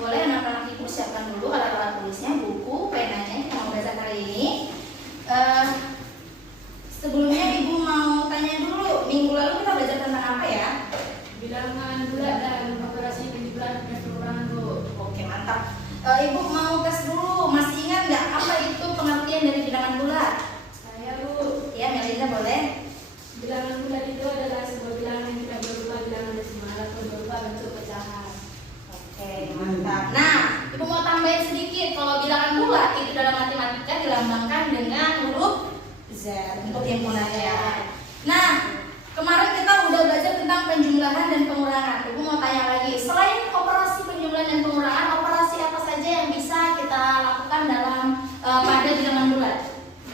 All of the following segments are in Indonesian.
boleh anak-anak ibu siapkan dulu alat-alat tulisnya, buku, penanya kita mau belajar hari ini. Sebelumnya ibu mau tanya dulu, minggu lalu kita belajar tentang apa ya? Bilangan bulat dan operasi penjumlahan dan pengurangan, Bu. Oke, mantap. Ibu mau tes dulu, masih ingat nggak apa itu pengertian dari bilangan bulat? Saya, Bu. Ya, Melinda boleh. Bilangan bulat itu adalah sebuah bilangan yang tidak berupa bilangan desimal atau berupa bentuk pecahan. Oke, mantap. Nah, ibu mau tambahin sedikit. Kalau bilangan bulat itu dalam matematika dilambangkan dengan huruf Z untuk himpunannya. Nah, kemarin kita udah belajar tentang penjumlahan dan pengurangan. Ibu mau tanya lagi, selain operasi penjumlahan dan pengurangan, operasi apa saja yang bisa kita lakukan dalam pada bilangan bulat?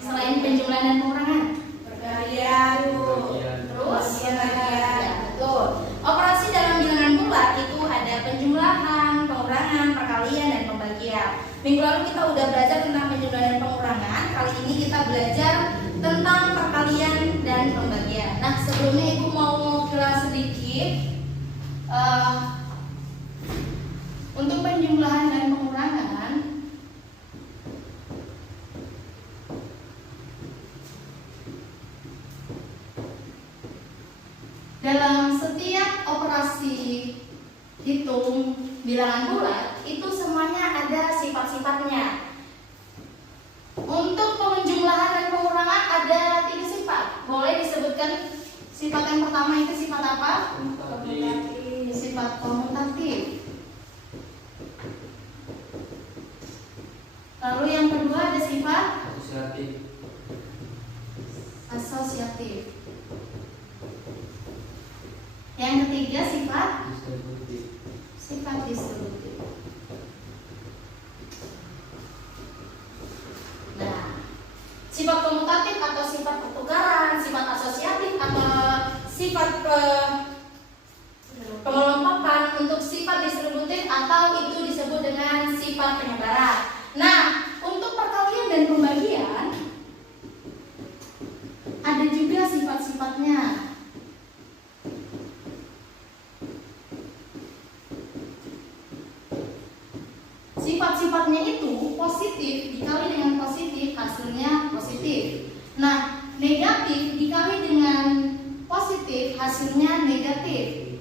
Selain penjumlahan dan pengurangan? Perkalian, Bu. Terus? Ya, betul. Operasi dalam bilangan bulat itu ada penjumlahan, pengurangan, perkalian, dan pembagian. Minggu lalu kita udah belajar tentang penjumlahan dan pengurangan. Kali ini kita belajar tentang perkalian dan pembagian. Nah, sebelumnya ibu mau kilas sedikit untuk penjumlahan dan pengurangan. Dalam setiap operasi hitung bilangan bulat itu semuanya ada sifat-sifatnya. Untuk penjumlahan dan pengurangan ada 3 sifat. Boleh disebutkan sifat yang pertama itu sifat apa? Komutatif. Sifat komutatif. Lalu yang kedua ada sifat asosiatif. Yang ketiga sifat distributif. Nah, sifat komutatif atau sifat pertukaran, sifat asosiatif atau sifat pengelompokan, untuk sifat distributif atau itu disebut dengan sifat penyebaran. Nah, untuk perkalian dan pembagian ada juga sifat-sifatnya. Sifat-sifatnya itu positif dikali dengan positif hasilnya positif. Nah, negatif dikali dengan positif hasilnya negatif.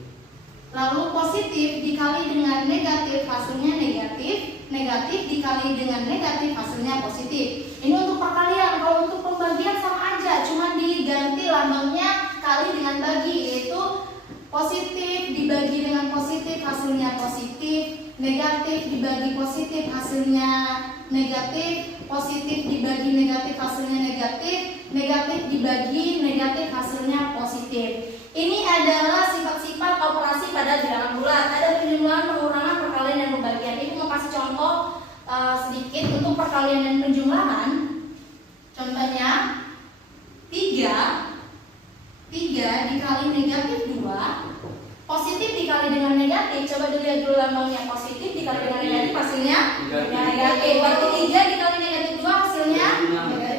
Lalu positif dikali dengan negatif hasilnya negatif. Negatif dikali dengan negatif hasilnya positif. Ini untuk perkalian. Kalau untuk pembagian sama aja, cuma diganti lambangnya kali dengan bagi, yaitu positif dibagi dengan positif hasilnya positif, negatif dibagi positif hasilnya negatif, positif dibagi negatif hasilnya negatif, negatif dibagi negatif hasilnya positif. Ini adalah sifat-sifat operasi pada bilangan bulat. Ada penjumlahan, pengurangan, perkalian, dan pembagian. Ini mau kasih contoh sedikit untuk perkalian dan penjumlahan. Contohnya 3 dikali negatif 2, positif dikali dengan negatif. Coba dilihat dulu lambangnya, positif dikali dengan negatif hasilnya negatif. Berarti 3 dikali negatif 2 hasilnya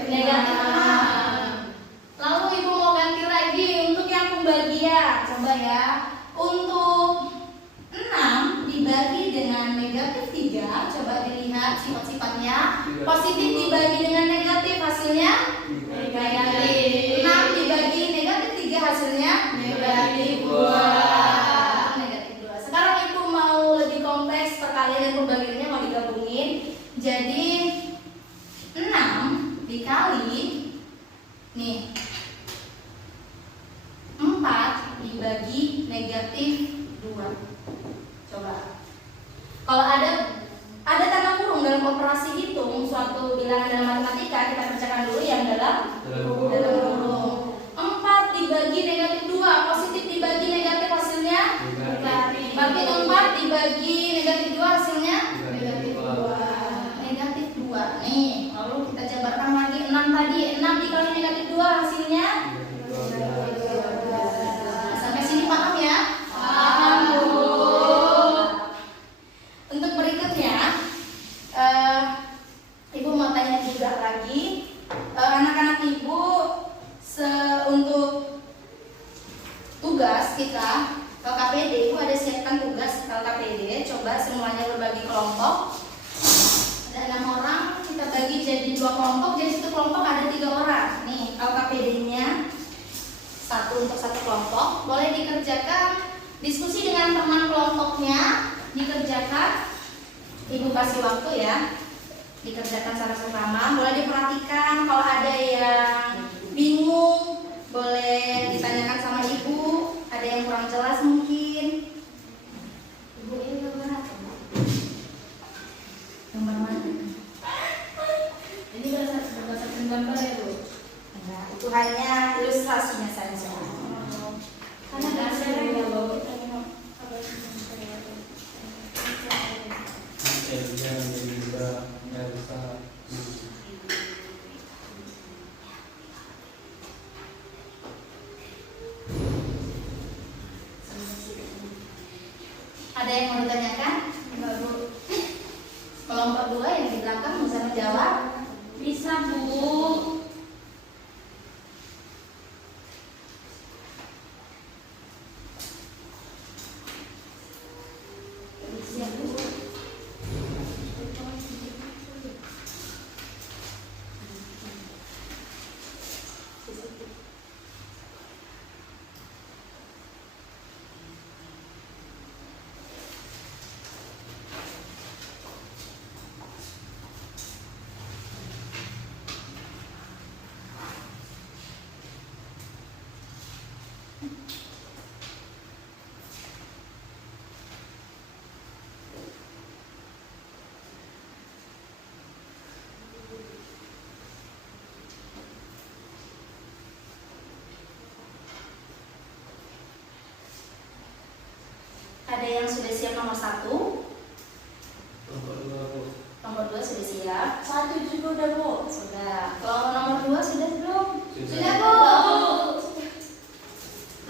negatif 6. Lalu ibu mau ganti lagi untuk yang pembagian. Coba ya, untuk 6 dibagi dengan negatif 3. Coba dilihat sifat-sifatnya. Positif dibagi dengan negatif hasilnya negatif. 6 dibagi negatif 3 hasilnya negatif 2. Negatif 2. Sekarang ibu mau lebih kompleks, perkalian dan pembagiannya mau digabungin. Jadi 6 dikali nih 4 dibagi negatif 2. Coba. Kalau ada tanda kurung dalam operasi hitung suatu bilangan dalam matematika, kita kerjakan dulu yang dalam kurung. 4 dibagi negatif 2, positif dibagi negatif hasilnya negatif. Berarti 4 dibagi negatif 2 hasilnya negatif 2. Negatif 2. Nih, lalu kita jabarkan lagi 6 tadi. 6 dikali negatif 2 hasilnya sampai sini paham ya? Paham, Bu. Untuk berikutnya ibu mau tanya juga lagi, anak-anak ibu untuk tugas kita KKPD, ibu ada siapkan tugas KKPD. Coba semuanya berbagi kelompok. Ada 6 orang, kita bagi jadi 2 kelompok. Jadi satu kelompok ada 3 orang. Nih LKPD-nya 1 untuk satu kelompok. Boleh dikerjakan diskusi dengan teman kelompoknya. Dikerjakan, Ibu kasih waktu ya. Dikerjakan secara seksama. Boleh diperhatikan kalau ada yang bingung, boleh ditanyakan sama Ibu. Ada yang kurang jelas mungkin. Ibu ini gambar apa? Gambar mana? Ini berdasarkan gambar ya Bu? Enggak, itu hanya ilustrasinya saja. Karena dasarnya ya Bu. Ada yang mau ditanyakan? Enggak Bu. Kelompok 2 yang di belakang bisa menjawab. Bisa Bu. Siap Bu. Ada yang sudah siap nomor 1? Nomor 2 sudah siap. 1 juga udah Bu. Sudah. Kalau nomor 2 sudah belum? Sudah. Bu.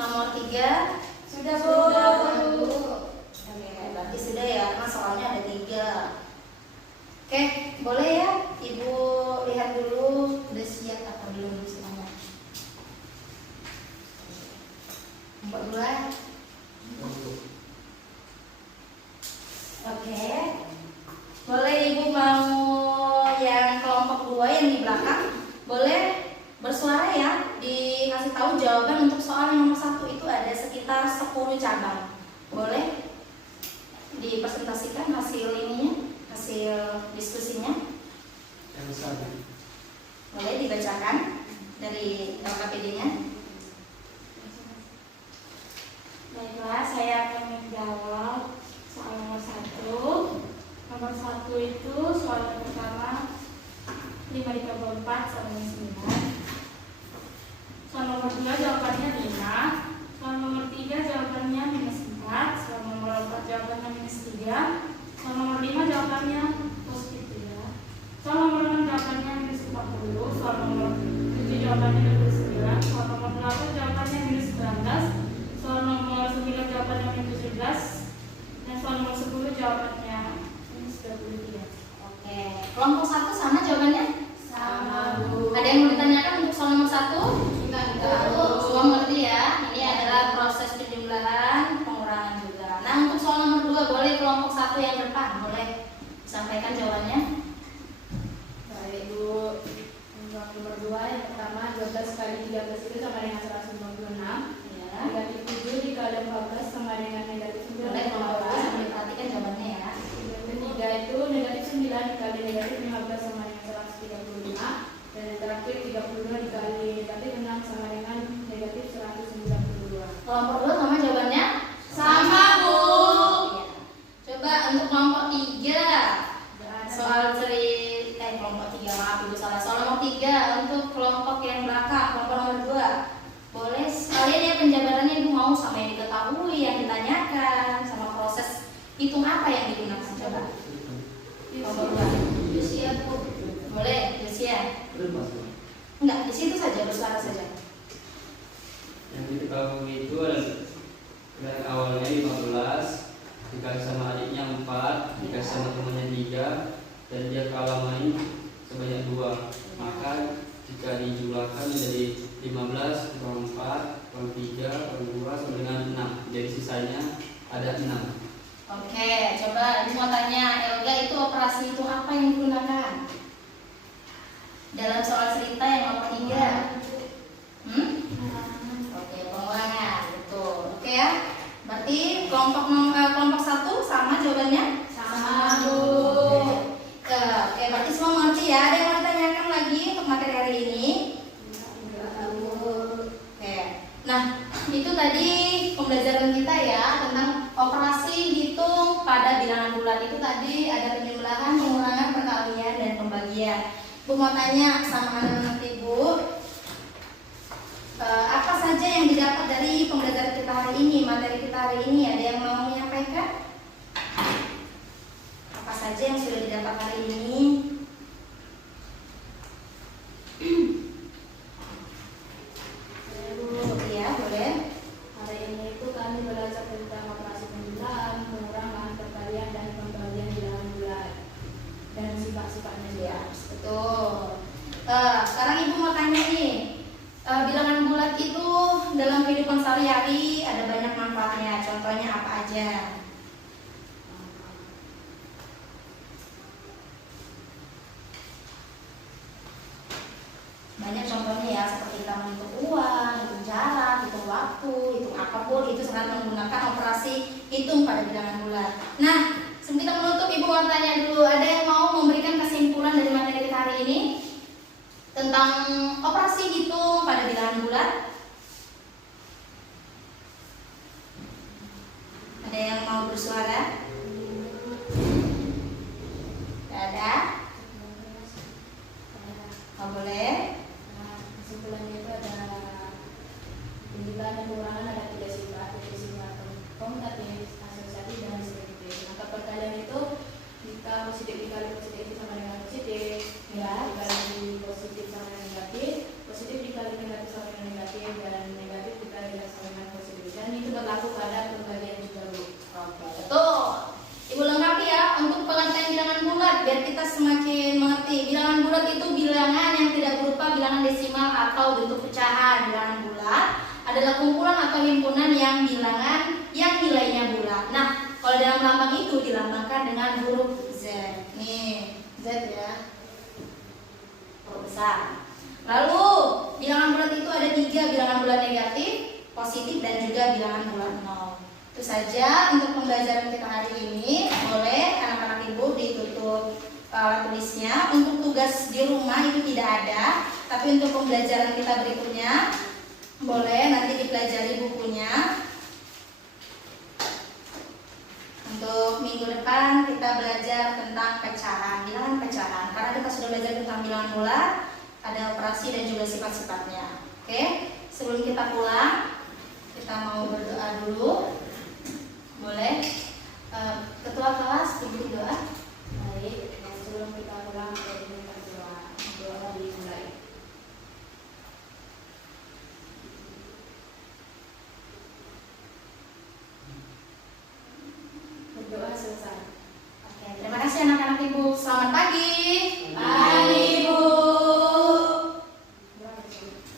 Nomor 3 Sudah Bu. Oke, berarti sudah ya, karena soalnya ada 3. Oke, boleh ya Ibu lihat dulu udah siap apa belum semuanya. Nomor 2. Oke. Boleh Ibu mau yang kelompok 2 yang di belakang boleh bersuara ya, dikasih tahu jawaban untuk soal yang nomor 1 itu ada sekitar 10 cabang. Boleh dipresentasikan hasil ininya, hasil diskusinya. Boleh dibacakan dari LKPD-nya. Baiklah, saya akan menjawab soal nomor 1. Nomor 1 itu soal yang pertama 5 ditambah 4 sama dengan 9. Soal nomor 2 jawabannya 5. Soal nomor 3 jawabannya minus 4. Soal nomor 4 jawabannya minus 3. Soal nomor 5 jawabannya positif 3. Soal nomor 6 jawabannya minus 40. Soal nomor 7 jawabannya 29. Soal nomor 8 jawabannya minus 19. Soal nomor 9 jawabannya minus 17. Dan soal nomor 10 jawabannya minus 23. Oke, kelompok 1 sama jawabannya? Sama Bu. Ada yang mau ditanyakan untuk soal nomor 1? Enggak. Semua mengerti ya? Ini adalah proses penjumlahan, pengurangan juga. Nah, untuk soal nomor 2 boleh kelompok 1 yang depan, boleh sampaikan jawabannya. Baik Bu. Untuk nomor 2 yang pertama 12 kali 13 itu sama dengan 156. Ya. Negatif 7 dikali 14 sama dengan negatif 9. Boleh kelompok 2 sambil perhatikan jawabannya ya. Yang ketiga itu negatif 9 dikali negatif 15 sama dengan 135. Dan yang terakhir 32 dikali negatif 6 sama dengan negatif 192. Kelompok 2 sama jawabannya? Sama, Bu. Iya. Coba untuk kelompok 3. Soal kelompok 3, maaf Ibu salah. Soal nomor 3 untuk kelompok yang belakang, kelompok nomor 2. Boleh sekalian ya penjabarannya Ibu mau sama yang diketahui, yang ditanyakan, sama proses hitung apa yang digunakan. Coba. Kelompok 2. Usia Bu. Boleh, Lucia. Enggak, di situ saja bersuara saja. Yang diketahui itu adalah dari awalnya 15 dikasih sama adiknya 4 dikasih sama temannya 3 dan dia kalah main sebanyak 2. Maka jika dijumlahkan menjadi 15 kurang 4 kurang 3 kurang 2 sama dengan 6, jadi sisanya ada 6. Oke, coba Ibu mau tanya, Elga itu operasi itu apa yang digunakan? Dalam soal cerita yang nomor 3. Oke, pengulangan, betul. Oke ya. Berarti kelompok 1 sama jawabannya? Sama, Bu. Oke, berarti semua mengerti ya. Ada yang mau ditanyakan lagi untuk materi hari ini? Oke. Nah, itu tadi pembelajaran kita ya tentang operasi hitung pada bilangan bulat. Itu tadi ada penjumlahan, pengurangan, perkalian, dan pembagian. Bu mau tanya sama anak-anak Ibu, apa saja yang didapat dari pembelajaran kita hari ini, materi kita hari ini? Ada yang mau menyampaikan? Apa saja yang sudah didapat hari ini? Ya, boleh. Hari ini itu kami belajar tentang operasi penjumlahan, pengurangan, perkalian, dan pembagian bilangan bulat dan sifat-sifatnya dia. Betul. Sekarang Ibu mau tanya nih, bilangan bulat itu dalam kehidupan sehari-hari ada banyak manfaatnya. Contohnya apa aja? Banyak contohnya ya, seperti kita menghitung uang, hitung jarak, hitung waktu, hitung apapun, itu sangat menggunakan operasi hitung pada bilangan bulat. Nah, sebelum kita menutup, Ibu mau tanya dulu, ada yang mau memberikan kesimpulan dari materi kita hari ini tentang operasi hitung pada bilangan bulat? Ada yang mau bersuara? Tidak ada? Oh, boleh. Kesimpulannya itu ada penjumlahan dan pengurangan ada 3 sifat, yaitu sifat komutatif, asosiatif, dan distributif. Maka perkalian itu jika positif dikali positif itu sama dengan positif, dikali positif sama dengan negatif, positif dikali negatif sama dengan negatif, dan negatif dikali sama dengan positif. Dan itu berlaku pada pembagian juga, Bu. Oke, betul. Ibu lengkapi ya untuk pengertian bilangan bulat biar kita semakin mengerti. Bilangan bulat itu bilangan yang tidak berupa bilangan desimal atau bentuk pecahan. Bilangan bulat adalah kumpulan atau himpunan yang bilangan yang nilainya bulat. Nah, kalau dalam lambang itu dilambangkan dengan huruf Z. Nih, Z ya. Huruf besar. Lalu, bilangan bulat itu ada 3, bilangan bulat negatif, positif, dan juga bilangan bulat 0. Itu saja untuk pembelajaran kita hari ini. Boleh anak-anak Ibu ditutup alat tulisnya. Untuk tugas di rumah itu tidak ada, tapi untuk pembelajaran kita berikutnya boleh nanti dipelajari bukunya. Untuk minggu depan kita belajar tentang pecahan, bilangan pecahan. Karena kita sudah belajar tentang bilangan bulat, ada operasi dan juga sifat-sifatnya. Oke, sebelum kita pulang, kita mau berdoa dulu. Boleh? Ketua kelas, ibu doa.